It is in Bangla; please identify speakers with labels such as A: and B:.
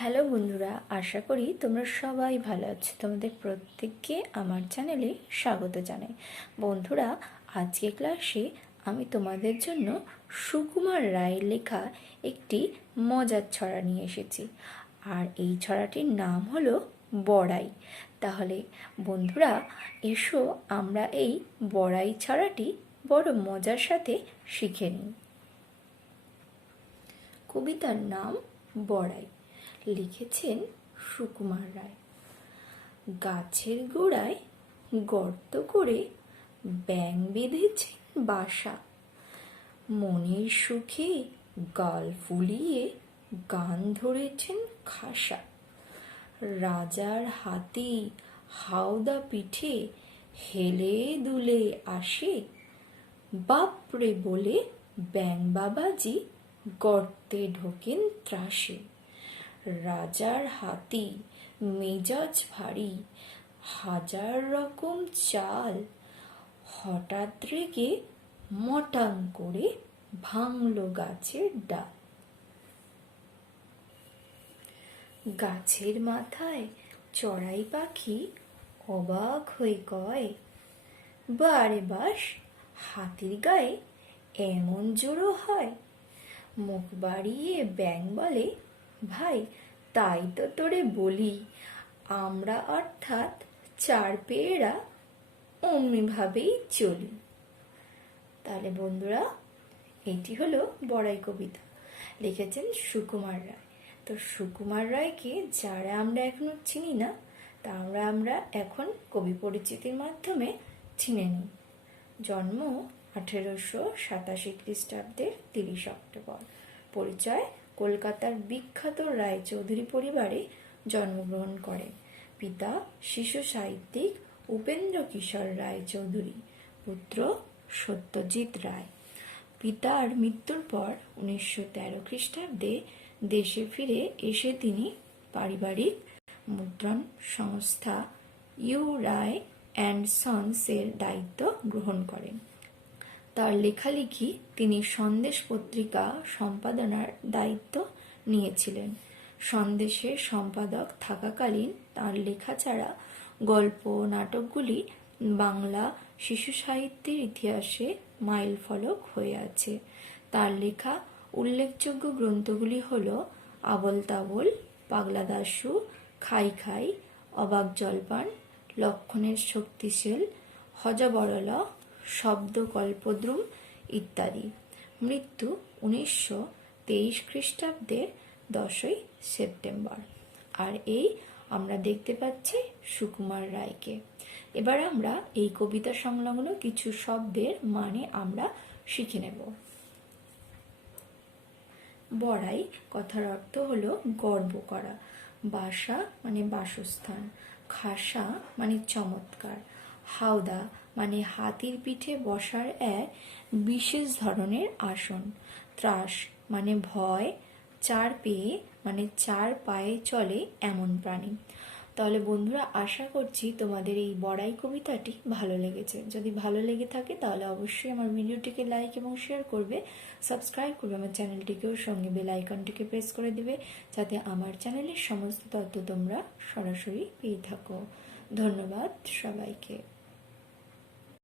A: হ্যালো বন্ধুরা, আশা করি তোমরা সবাই ভালো আছো। তোমাদের প্রত্যেককে আমার চ্যানেলে স্বাগত জানাই। বন্ধুরা, আজকে ক্লাসে আমি তোমাদের জন্য সুকুমার রায়ের লেখা একটি মজার ছড়া নিয়ে এসেছি। আর এই ছড়াটির নাম হলো বড়াই। তাহলে বন্ধুরা, এসো আমরা এই বড়াই ছড়াটি বড় মজার সাথে শিখে নিই। কবিতার নাম বড়াই। লিখেছেন সুকুমার রায়। গাছের গোড়ায় গর্ত করে ব্যাং বেঁধেছেন বাসা। মনের সুখে গাল ফুলিয়ে গান ধরেছেন খাসা। রাজার হাতি হাওদা পিঠে হেলে দুলে আসে, বাপরে বলে ব্যাং বাবাজি গর্তে ঢোকেন ত্রাসে। রাজার হাতি, মেজাজ ভারী, হাজার রকম চাল। হঠাৎ রেগে মটাং করে ভাঙল গাছের ডাল। গাছের মাথায় চড়াই পাখি অবাক হয়ে কয়, বারে বাস, হাতির গায়ে এমন জোরও হয়? মুখ বাড়িয়ে ব্যাং বলে ভাই, তাই তো তোরে বলি। আমরা অর্থাৎ চার পেয়েরা অমনিভাবেই চলি। তাহলে বন্ধুরা, এটি হলো বড়াই কবিতা। লিখেছেন সুকুমার রায়। তো সুকুমার রায়কে যারা আমরা এখনও চিনি না তা আমরা আমরা এখন কবি পরিচিতির মাধ্যমে চিনে নিই। জন্ম আঠেরোশো সাতাশি খ্রিস্টাব্দের তিরিশ অক্টোবর। পরিচয় কলকাতার বিখ্যাত রায়চৌধুরী পরিবারে জন্মগ্রহণ করেন পিতা শিশু সাহিত্যিক উপেন্দ্র কিশোর রায়চৌধুরী, পুত্র সত্যজিৎ রায়। পিতার মৃত্যুর পর উনিশশো তেরো খ্রিস্টাব্দে দেশে ফিরে এসে তিনি পারিবারিক মুদ্রণ সংস্থা ইউ রায় অ্যান্ড সন্সের দায়িত্ব গ্রহণ করেন। তার লেখালেখি তিনি সন্দেশ পত্রিকা সম্পাদনার দায়িত্ব নিয়েছিলেন। সন্দেশের সম্পাদক থাকাকালীন তার লেখা ছাড়া গল্প, নাটকগুলি বাংলা শিশু সাহিত্যের ইতিহাসে মাইল ফলক হয়ে আছে। তার লেখা উল্লেখযোগ্য গ্রন্থগুলি হল আবল তাবল, পাগলা দাসু খাই খাই, অবাক জলপান, লক্ষণের শক্তিশীল, হজবরলা শব্দ কল্পদ্রুম ইত্যাদি। মৃত্যু উনিশশো তেইশ খ্রিস্টাব্দের দশই সেপ্টেম্বর। আর এই আমরা দেখতে পাচ্ছি সুকুমার রায়কে। এবার আমরা এই কবিতা সংলগ্ন কিছু শব্দের মানে আমরা শিখে নেব। বড়াই কথার অর্থ হলো গর্ব করা। বাসা মানে বাসস্থান। খাসা মানে চমৎকার। হাওদা মানে হাতির পিঠে বসার এক বিশেষ ধরনের আসন। ত্রাস মানে ভয়, চার পেয়ে মানে চার পায়ে চলে এমন প্রাণী। তাহলে বন্ধুরা, আশা করছি তোমাদের এই বড়াই কবিতাটি ভালো লেগেছে। যদি ভালো লেগে থাকে, তাহলে অবশ্যই আমার ভিডিওটিকে লাইক এবং শেয়ার করবে। সাবস্ক্রাইব করবে, আমার চ্যানেলটিকেও সঙ্গে বেল আইকনটিকে প্রেস করে দিবে, যাতে আমার চ্যানেলের সমস্ত তথ্য তোমরা সরাসরি পেয়ে থাকো। ধন্যবাদ সবাইকে।